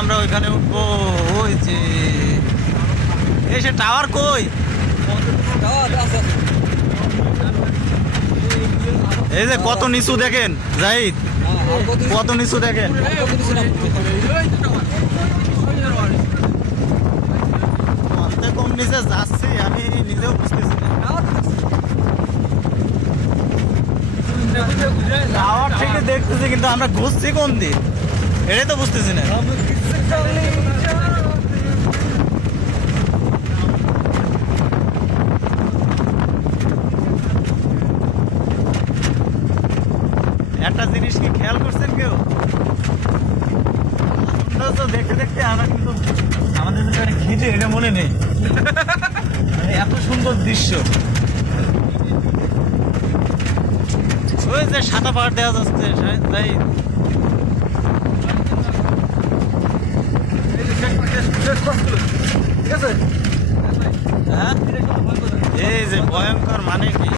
আমরা ওইখানে উঠবো। ওই যে এসে টাওয়ার কই? এই যে কত নিচু দেখেন জাহিদ, কত নিচু দেখেন। অর্ধেক কম নিচে যাচ্ছি আমি নিজেও বুঝতেছি না। টাওয়ার থেকে দেখতেছি কিন্তু আমরা ঘুরছি কোন দিক এটাই তো বুঝতেছি না। একটা জিনিস কি খেয়াল করছেন কেউ? আমরা তো দেখতে দেখতে আমরা কিন্তু আমাদের যেখানে খিদে এটা মনে নেই, মানে এত সুন্দর দৃশ্য। ওই যে সাদা পাহাড় দেওয়া যাচ্ছে তাই। হ্যাঁ এই যে ভয়ঙ্কর মানে কি?